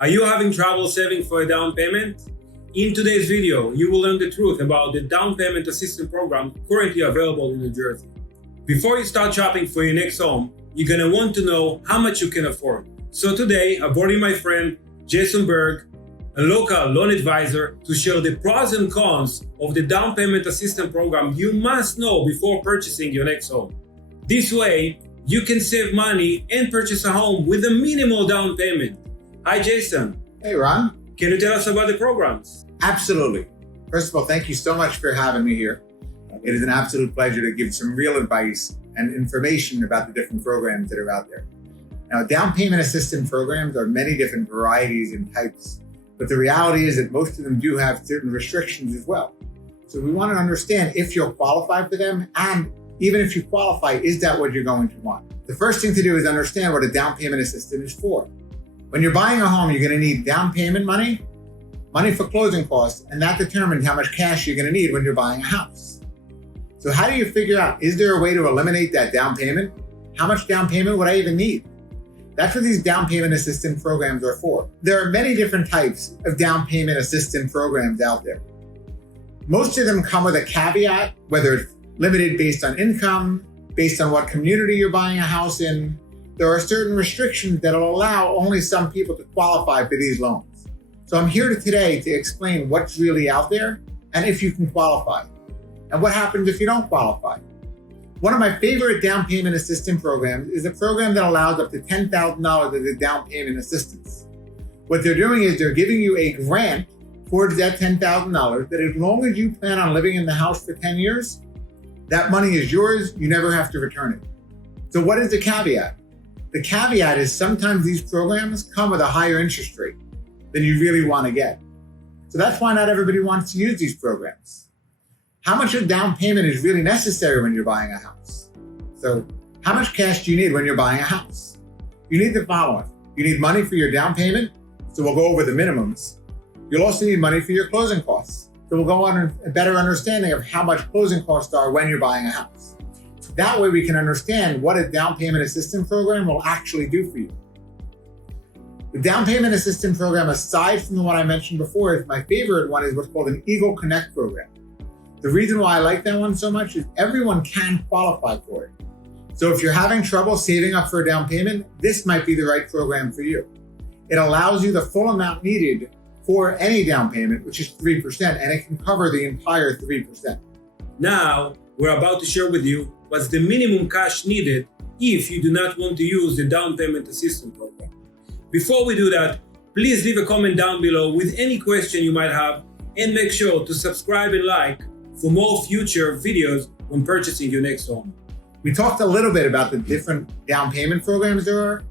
Are you having trouble saving for a down payment? In today's video, you will learn the truth about the down payment assistance program currently available in New Jersey. Before you start shopping for your next home, you're going to want to know how much you can afford. So today, I brought in my friend Berg, a local loan advisor, to share the pros and cons of the down payment assistance program you must know before purchasing your next home. This way, you can save money and purchase a home with a minimal down payment. Hi, Jason. Hey, Ron. Can you tell us about the programs? Absolutely. First of all, thank you so much for having me here. It is an absolute pleasure to give some real advice and information about the different programs that are out there. Now, down payment assistance programs are many different varieties and types, but the reality is that most of them do have certain restrictions as well. So we want to understand if you'll qualify for them, and even if you qualify, is that what you're going to want? The first thing to do is understand what a down payment assistance is for. When you're buying a home, you're going to need down payment money for closing costs, and that determines how much cash you're going to need when you're buying a house. So how do you figure out, is there a way to eliminate that down payment? How much down payment would I even need? That's what these down payment assistance programs are for. There are many different types of down payment assistance programs out there. Most of them come with a caveat, whether it's limited based on income, based on what community you're buying a house in. There are certain restrictions that will allow only some people to qualify for these loans. So I'm here today to explain what's really out there and if you can qualify, and what happens if you don't qualify. One of my favorite down payment assistance programs is a program that allows up to $10,000 as a down payment assistance. What they're doing is they're giving you a grant towards that $10,000 that as long as you plan on living in the house for 10 years, that money is yours, you never have to return it. So what is the caveat? The caveat is sometimes these programs come with a higher interest rate than you really want to get. So that's why not everybody wants to use these programs. How much of down payment is really necessary when you're buying a house? So how much cash do you need when you're buying a house? You need the following. You need money for your down payment, so we'll go over the minimums. You'll also need money for your closing costs. So we'll go on a better understanding of how much closing costs are when you're buying a house. That way we can understand what a down payment assistance program will actually do for you. The down payment assistance program, aside from the one I mentioned before, is my favorite one is what's called an Eagle Connect program. The reason why I like that one so much is everyone can qualify for it. So if you're having trouble saving up for a down payment, this might be the right program for you. It allows you the full amount needed for any down payment, which is 3%, and it can cover the entire 3%. Now, we're about to share with you what's the minimum cash needed if you do not want to use the down payment assistance program. Before we do that, please leave a comment down below with any question you might have, and make sure to subscribe and like for more future videos when purchasing your next home. We talked a little bit about the different down payment programs there are.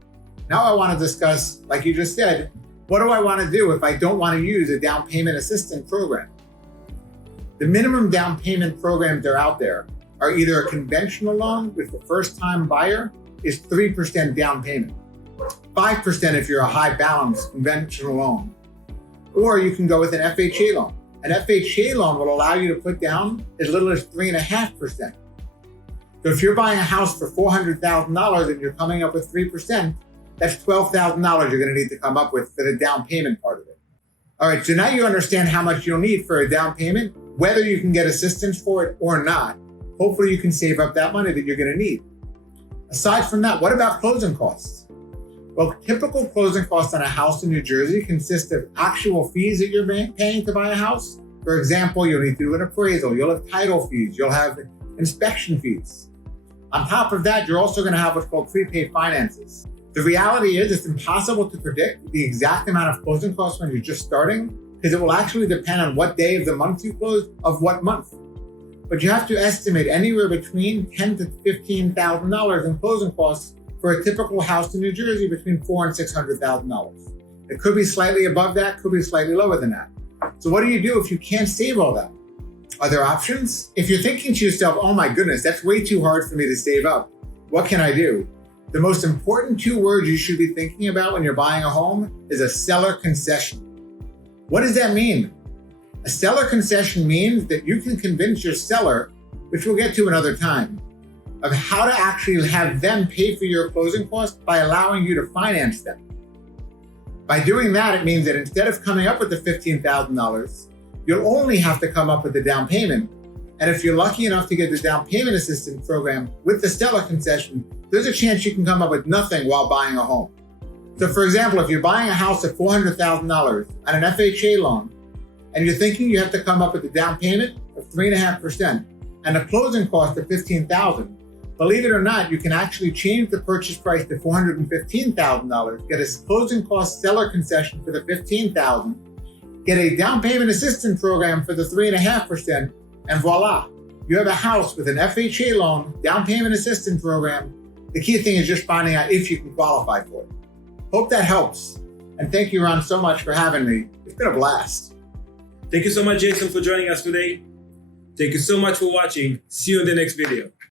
Now I want to discuss, like you just said, what do I want to do if I don't want to use a down payment assistance program? The minimum down payment programs that are out there are either a conventional loan, which the first-time buyer is 3% down payment, 5% if you're a high balance conventional loan, or you can go with an FHA loan. An FHA loan will allow you to put down as little as 3.5%. So if you're buying a house for $400,000 and you're coming up with 3%, that's $12,000 you're going to need to come up with for the down payment part of it. All right, so now you understand how much you'll need for a down payment, whether you can get assistance for it or not. Hopefully you can save up that money that you're going to need. Aside from that, what about closing costs? Well, typical closing costs on a house in New Jersey consist of actual fees that you're paying to buy a house. For example, you'll need to do an appraisal, you'll have title fees, you'll have inspection fees. On top of that, you're also going to have what's called prepaid finances. The reality is it's impossible to predict the exact amount of closing costs when you're just starting, because it will actually depend on what day of the month you close, of what month. But you have to estimate anywhere between $10,000 to $15,000 in closing costs for a typical house in New Jersey, between $400,000 and $600,000. It could be slightly above that, could be slightly lower than that. So what do you do if you can't save all that? Are there options? If you're thinking to yourself, oh my goodness, that's way too hard for me to save up, what can I do? The most important two words you should be thinking about when you're buying a home is a seller concession. What does that mean? A seller concession means that you can convince your seller, which we'll get to another time, of how to actually have them pay for your closing costs by allowing you to finance them. By doing that, it means that instead of coming up with the $15,000, you'll only have to come up with the down payment. And if you're lucky enough to get the down payment assistance program with the Stellar concession, there's a chance you can come up with nothing while buying a home. So for example, if you're buying a house at $400,000 on an FHA loan, and you're thinking you have to come up with a down payment of 3.5% and a closing cost of $15,000, believe it or not, you can actually change the purchase price to $415,000, get a closing cost Stellar concession for the $15,000, get a down payment assistance program for the 3.5%, and voila, you have a house with an FHA loan, down payment assistance program. The key thing is just finding out if you can qualify for it. Hope that helps. And thank you, Ron, so much for having me. It's been a blast. Thank you so much, Jason, for joining us today. Thank you so much for watching. See you in the next video.